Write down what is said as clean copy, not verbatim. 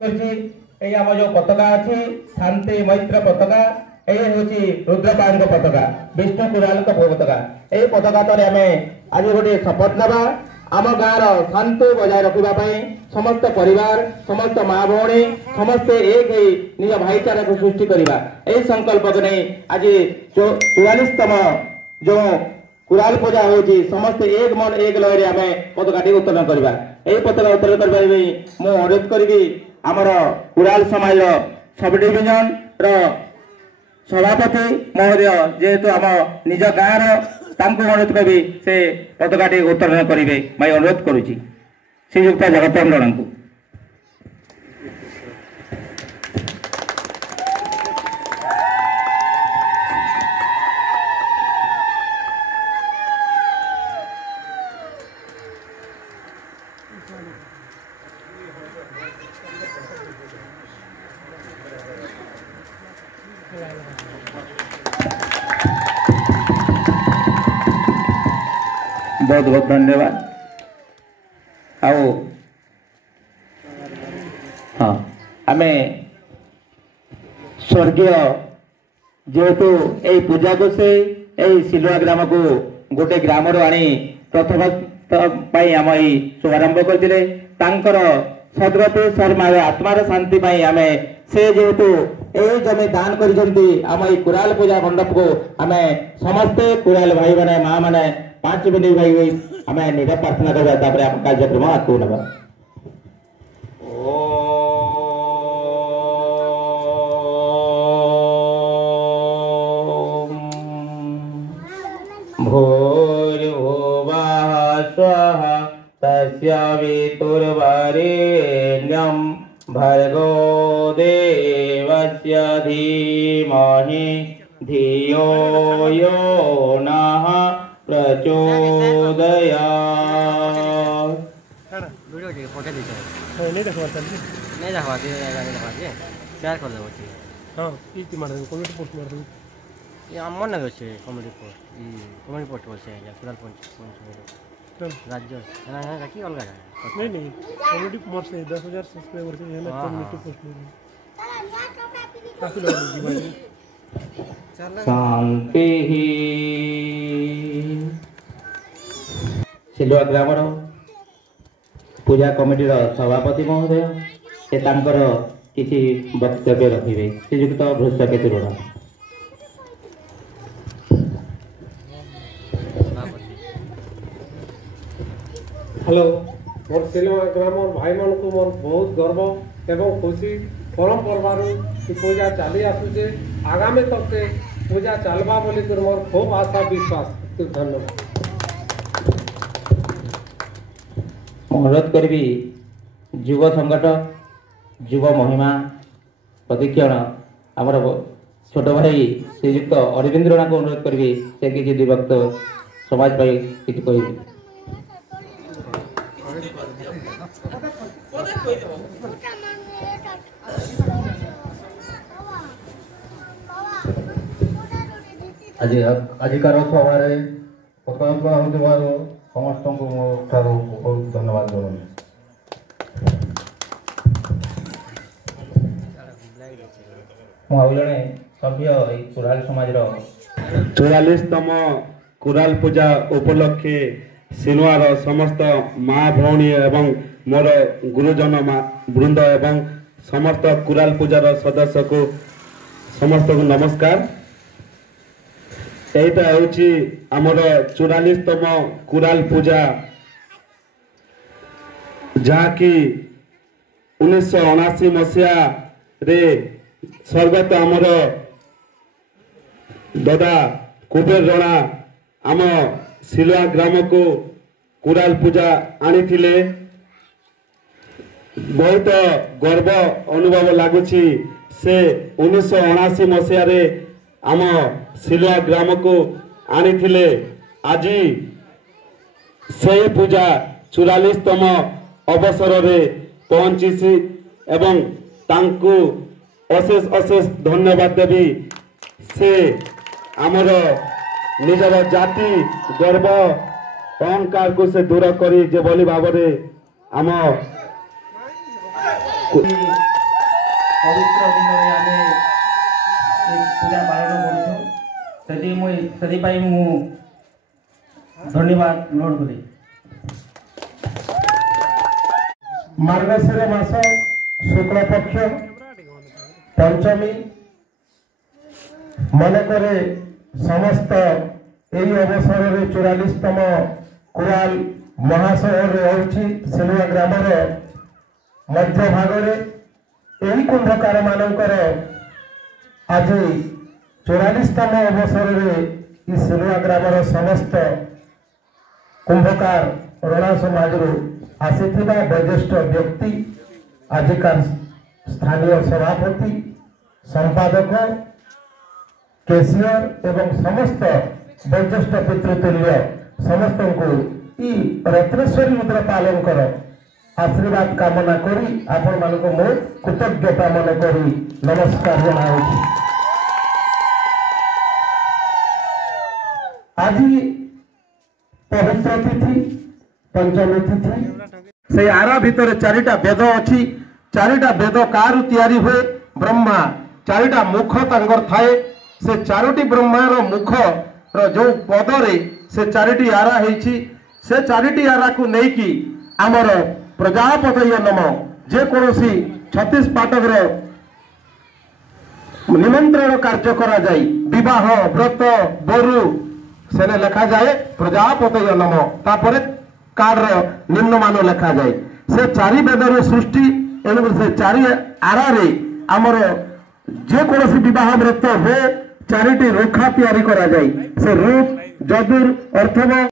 आम जो पताका अच्छी शांति मैत्र पताका ये हूँ रुद्रपाल पताका विष्णु कुराल पताका यही पताका तले आम आज गोटे शपथ नवा आम गाँव शांति बजाय रखापी समस्त परिवार समस्त माँ भौणी समस्ते एक ही निज भाईचारा को सृष्टि करवा यही संकल्प को नहीं आज 44तम जो कुराल पूजा होची समस्त एक मन एक लय आम पताका उत्तोलन करवा यही पताका उत्तोलन करने मु अनुरोध करी आमर कुराल समाज सब डिविजन रो सभापति महोदय जेहेतु आम निज गाँव अनुरोध करी से पताका उत्तोलन करेंगे मैं अनुरोध करुच्ची श्रीयुक्त जगत रण को बहुत बहुत धन्यवाद। आओ हाँ आम स्वर्गीय जेहेतु यही पूजा को से यही सिलुआ ग्राम को गोटे ग्राम आनी प्रथम आम शुभारंभ करते सदगति शर्मा आत्मार शांति आम से जेहेतु यही जमी दान कर कुराल पूजा मंडप को आम समस्ते कुराल भाई मैंने माँ मैंने 5 मिनट भाई आम निज प्रार्थना करवा आप कार्यक्रम आगे नवा भूर्भुवः स्वः तस्य वितुर्वरेण्यं भर्गो देवस्य धीमहि धियो यो नः प्रचोदयात्। नहीं शेयर कर देबो छी। हां की मार देबो कमेंट पोस्ट मार देबो ये मन ना छै कमेंट पोस्ट बोलछे या कुराल पंच राज्य ना ना की अलगा नहीं कमेंट मोर से 10,000 सब्सक्राइबर से है ना कमेंट पोस्ट नहीं काफी लोग जीवन शांति ही सिलुआ ग्रामर पूजा कमिटी सभापति महोदय से किसी वक्तव्य रखिए श्रीयुक्त भृषकेतु रण। हेलो मोर सिलुआ ग्राम भाई मान को मोर बहुत गर्व एवं खुशी परंपरा पूजा चली आसुचे आगामी तक के पूजा चलवा बोली मोर खूब आशा विश्वास। धन्यवाद। अनुरोध करी युव संगठन युव महिमा प्रशिक्षण आमर छोट भाई श्रीयुक्त अरविंद राणा को अनुरोध करी से किसी दिवक्त समाज पाई किसी कह आजिकार सभार पताका हो समस्त को बहुत धन्यवाद जनाऊँ। जड़े सभ्य कुराल समाज 44तम कुराल पूजा उपलक्षे सिलुआर समस्त माँ भौणी एवं मोर गुरुजन वृंद एवं समस्त कुराल पूजार सदस्य को समस्त को नमस्कार। यहीटा होची आमर 44तम कुराल पूजा जहाँकि 1979 मसीहा रे स्वर्गत आमर दादा कुबेर रणा आम सिलुआ ग्राम को कुराल पूजा आनी थिले। बहुत गर्व अनुभव लगुची से 1979 मसीहा रे आम सिलुआ ग्राम को आनी थिले। आज से पूजा 44तम अवसर रे पहुंची एवं तांकु अशेष अशेष धन्यवाद देवी से आमर निजर जाति गर्व अहंकार को से दूर करी जे बोली भाव आम ପବିତ୍ର ଦିନରେ ଆମେ ଏ ପୂଜା ପାଳନ କରୁଛୁ। ସେଥିପାଇଁ ମୁଁ ଧନ୍ୟବାଦ ଗ୍ରହଣ କରେ। ମାର୍ଗଶିର ମାସ ଶୁକ୍ଳପକ୍ଷ ପଞ୍ଚମୀ ମନେକରେ ସମସ୍ତ ଏହି ଅବସରରେ 44ତମ କୁରାଲ ମହାସହରରେ ହେଉଛି ସିଲୁଆ ଗ୍ରାମର ମଧ୍ୟ ଭାଗରେ। ଏହି କୁମ୍ଭକାର ମାନଙ୍କର ଆଜି 44ତମ ଅବସରରେ ଏହି ସିଲୁଆ ଗ୍ରାମର ସମସ୍ତ କୁମ୍ଭକାର ରଣା ସମାଜରୁ ଆସିଥିବା ବୟୋଜ୍ୟେଷ୍ଠ ବ୍ୟକ୍ତି, ଆଜିକା ସ୍ଥାନୀୟ ସଭାପତି, ସମ୍ପାଦକ, କେସିୟର ଏବଂ ସମସ୍ତ ବୟୋଜ୍ୟେଷ୍ଠ ପିତୃତୁଲ୍ୟ ସମସ୍ତଙ୍କୁ ଇ ରତ୍ନେଶ୍ୱରୀ ରୁଦ୍ରପାଲଙ୍କର ଆଶୀର୍ବାଦ କାମନା କରି ଆପଣମାନଙ୍କୁ ମୁଁ କୃତଜ୍ଞତା ମନେ କରି ନମସ୍କାର ଜଣାଉଛି। ଆଜି ପବିତ୍ର ତିଥି ପଞ୍ଚମୀ ତିଥି। ସେ ଆରା ଭିତରେ 4ଟା ବେଦ ଅଛି। 4ଟା ବେଦ କାରୁ ତିଆରି ହୁଏ? ବ୍ରହ୍ମା। 4ଟା ମୁଖ ତାଙ୍କର ଥାଏ। ସେ 4ଟି ବ୍ରହ୍ମାର ମୁଖର ଯୋଉ ପଦରେ ସେ 4ଟି ଆରା ହେଇଛି। ସେ 4ଟି ଆରାକୁ ନେଇକି ଆମର ପ୍ରଜାପତୟ ନମ ଯେକୌଣସି 36 ପାଟକର ନିମନ୍ତ୍ରଣ କାର୍ଯ୍ୟ କରାଯାଏ। ବିବାହ, ବ୍ରତ, ବରୁ ସେନେ ଲେଖାଯାଏ ପ୍ରଜାପତୟ ନମ। ତାପରେ କାର୍ଡର ନିମ୍ନମାନ ଲେଖାଯାଏ। ସେ 4 ବେଦର ସୃଷ୍ଟି ଏବଂ ସେ 4 ଆରାରେ ଆମର ଯେକୌଣସି ବିବାହ ବ୍ରତ ହୁଏ 4ଟି ରୁଖା ତିଆରି କରାଯାଏ। ସେ ରୁଖ, ଯଦୁର, ଅର୍ଥବ